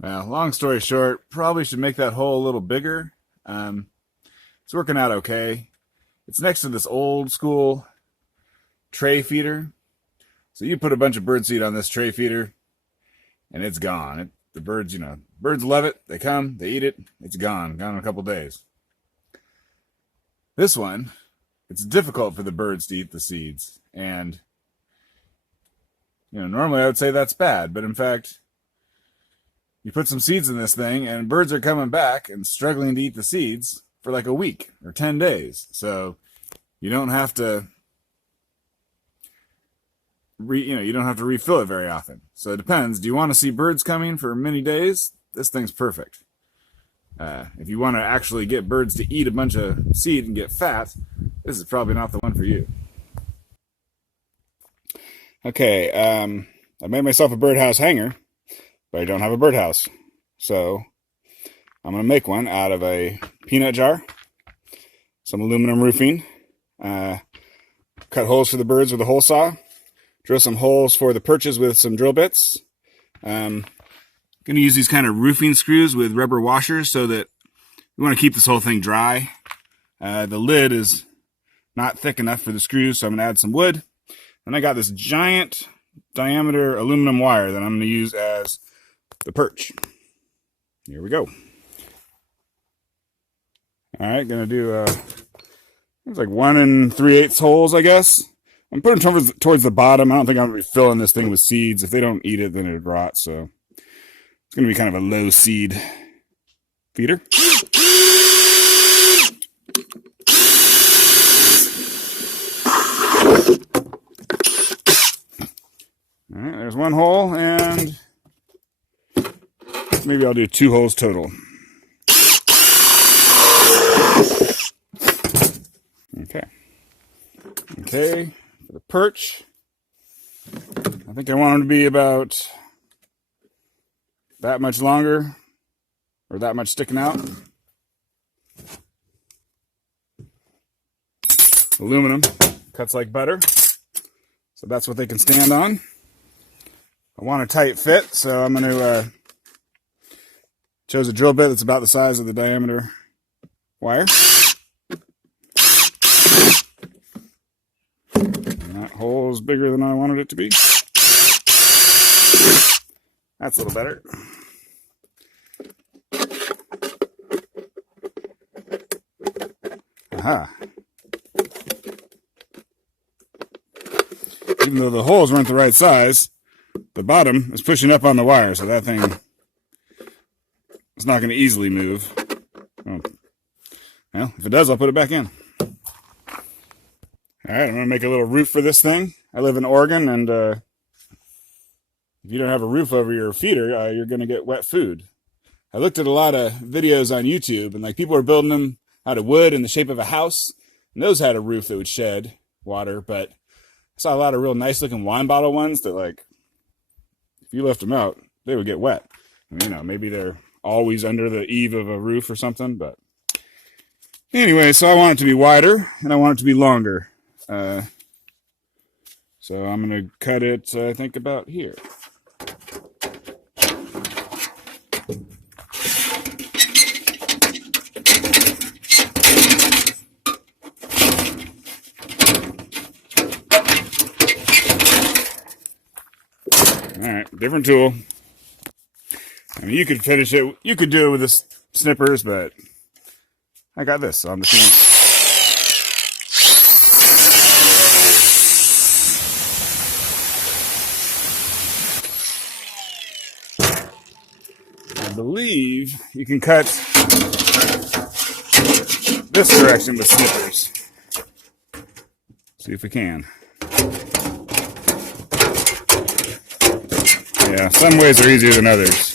Well, long story short, probably should make that hole a little bigger. Um, it's working out okay. It's next to this old school tray feeder. So you put a bunch of bird seed on this tray feeder, and it's gone. The birds, birds love it. They come, they eat it. It's gone in a couple days. This one, it's difficult for the birds to eat the seeds, and normally I would say that's bad, but in fact, you put some seeds in this thing, and birds are coming back and struggling to eat the seeds for like a week or 10 days. So you don't have to you don't have to refill it very often. So it depends. Do you want to see birds coming for many days? This thing's perfect. If you want to actually get birds to eat a bunch of seed and get fat, this is probably not the one for you. Okay, I made myself a birdhouse hanger, but I don't have a birdhouse. So I'm going to make one out of a peanut jar, some aluminum roofing, cut holes for the birds with a hole saw, drill some holes for the perches with some drill bits. Going to use these kind of roofing screws with rubber washers so that we want to keep this whole thing dry. The lid is not thick enough for the screws, so I'm going to add some wood. And I got this giant diameter aluminum wire that I'm going to use as the perch. Here we go. All right, going to do it's like 1 3/8 holes, I guess. I'm putting them towards the bottom. I don't think I'm going to be filling this thing with seeds. If they don't eat it, then it would rot. So it's going to be kind of a low seed feeder. All right, there's one hole, and maybe I'll do 2 holes total. Okay, for the perch, I think I want them to be about that much longer, or that much sticking out. Aluminum cuts like butter, so that's what they can stand on. I want a tight fit, so I'm going to chose a drill bit that's about the size of the diameter wire. And that hole is bigger than I wanted it to be. That's a little better. Aha. Even though the holes weren't the right size, the bottom is pushing up on the wire, so that thing is not going to easily move. Oh. Well, if it does, I'll put it back in. All right, I'm going to make a little roof for this thing. I live in Oregon, and if you don't have a roof over your feeder, you're going to get wet food. I looked at a lot of videos on YouTube, and like people were building them out of wood in the shape of a house, and those had a roof that would shed water, but I saw a lot of real nice looking wine bottle ones that, like, if you left them out, they would get wet. Maybe they're always under the eave of a roof or something, but anyway, so I want it to be wider and I want it to be longer. So I'm going to cut it, I think, about here. All right, different tool. I mean, you could finish it. You could do it with the snippers, but I got this, so I'm just going to... I believe you can cut this direction with snippers. See if we can. Yeah, some ways are easier than others.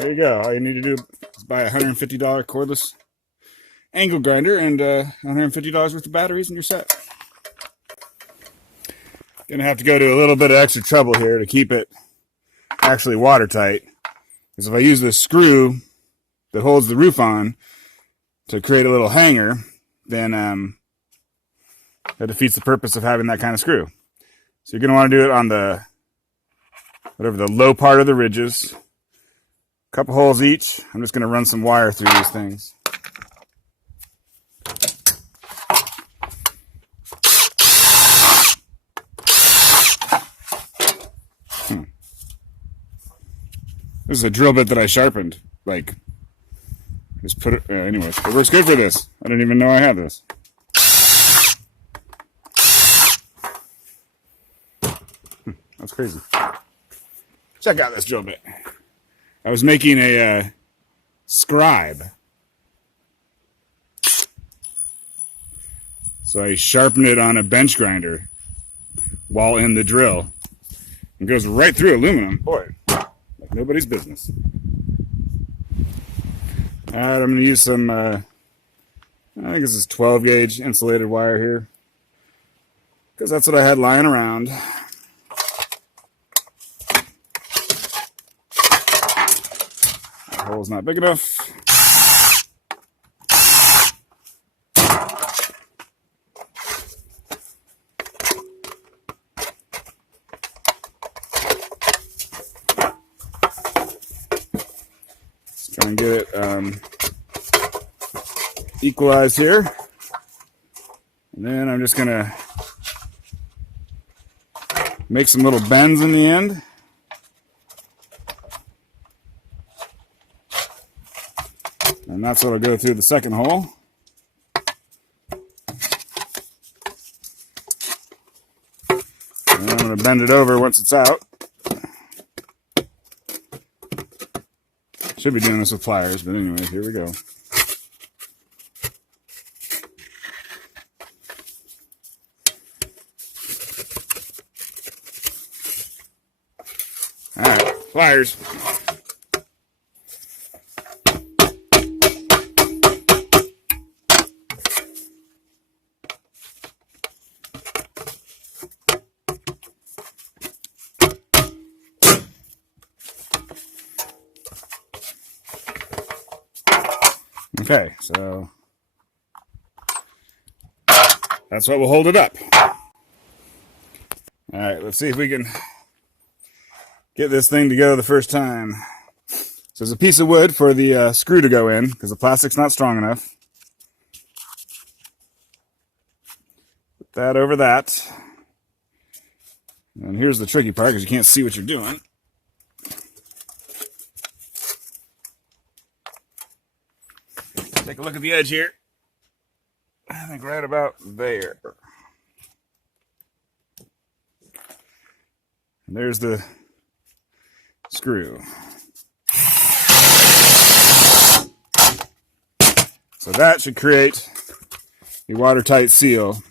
There you go. All you need to do is Just buy a $150 cordless angle grinder and $150 worth of batteries and you're set. Gonna have to go to a little bit of extra trouble here to keep it actually watertight. Because if I use the screw that holds the roof on to create a little hanger, then that defeats the purpose of having that kind of screw. So you're going to want to do it on the low part of the ridges. A couple holes each. I'm just going to run some wire through these things. This is a drill bit that I sharpened. Like, just put it. Anyways, it works good for this. I didn't even know I had this. That's crazy. Check out this drill bit. I was making a scribe. So I sharpened it on a bench grinder while in the drill. It goes right through aluminum. Boy, like nobody's business. Alright, I'm going to use some, I think this is 12 gauge insulated wire here. Because that's what I had lying around. That hole's not big enough. Try and get it equalized here. And then I'm just going to make some little bends in the end. And that's what will go through the second hole. And then I'm going to bend it over once it's out. Should be doing this with pliers, but anyway, here we go. Alright, pliers. Okay, so that's what will hold it up. All right, let's see if we can get this thing to go the first time. So there's a piece of wood for the screw to go in because the plastic's not strong enough. Put that over that. And here's the tricky part because you can't see what you're doing. Take a look at the edge here. I think right about there. And there's the screw. So that should create a watertight seal.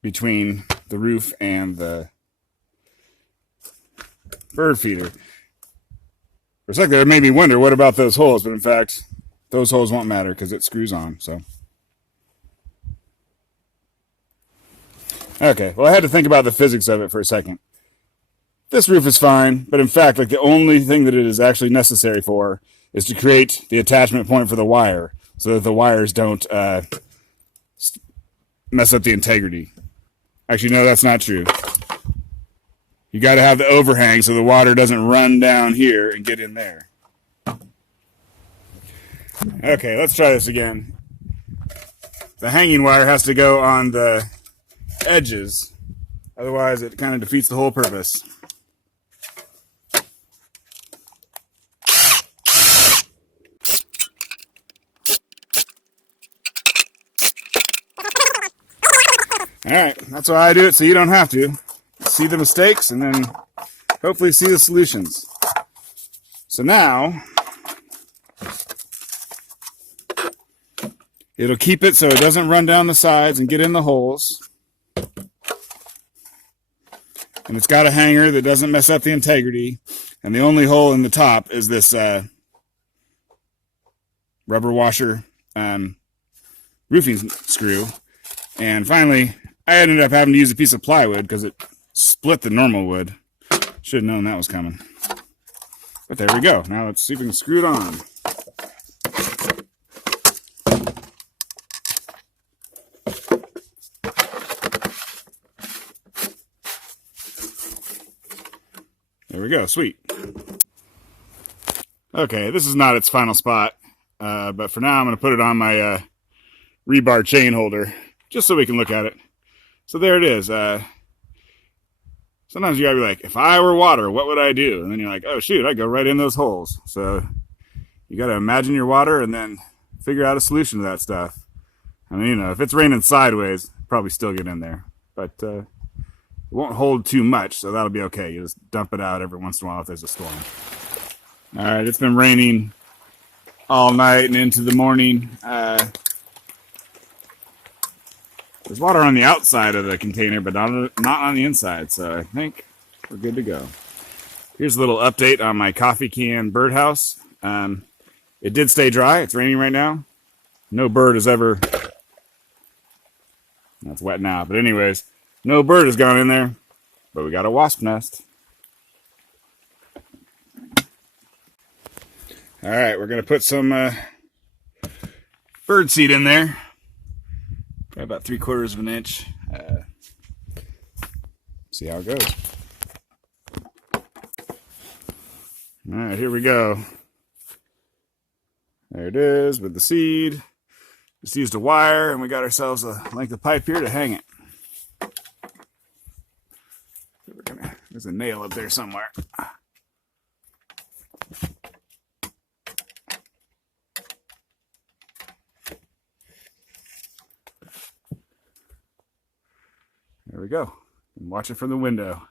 Between the roof and the bird feeder. For a second there, it made me wonder, what about those holes? But in fact, those holes won't matter because it screws on. So, okay, well, I had to think about the physics of it for a second. This roof is fine, but in fact, like the only thing that it is actually necessary for is to create the attachment point for the wire so that the wires don't mess up the integrity. Actually, no, that's not true. You got to have the overhang so the water doesn't run down here and get in there. Okay, let's try this again. The hanging wire has to go on the edges. Otherwise, it kind of defeats the whole purpose. Alright, that's why I do it, so you don't have to. See the mistakes and then hopefully see the solutions. So now, it'll keep it so it doesn't run down the sides and get in the holes. And it's got a hanger that doesn't mess up the integrity. And the only hole in the top is this rubber washer roofing screw. And finally, I ended up having to use a piece of plywood because it split the normal wood. Should have known that was coming. But there we go. Now let's see if we can screw it on. There we go. Sweet. Okay, this is not its final spot. But for now, I'm going to put it on my rebar chain holder just so we can look at it. So there it is. Sometimes you gotta be like, if I were water, what would I do? And then you're like, oh shoot, I go right in those holes. So you gotta imagine your water and then figure out a solution to that stuff. I mean, you know, if it's raining sideways, probably still get in there. But it won't hold too much, so that'll be okay. You just dump it out every once in a while if there's a storm. Alright, it's been raining all night and into the morning. There's water on the outside of the container, but not on the inside, so I think we're good to go. Here's a little update on my coffee can birdhouse. It did stay dry. It's raining right now. No bird has ever... That's wet now, but anyways, no bird has gone in there, but we got a wasp nest. Alright, we're going to put some bird seed in there. About 3/4 of an inch. See how it goes. All right, here we go. There it is with the seed. Just used a wire, and we got ourselves a length of pipe here to hang it. There's a nail up there somewhere. There we go. And watch it from the window.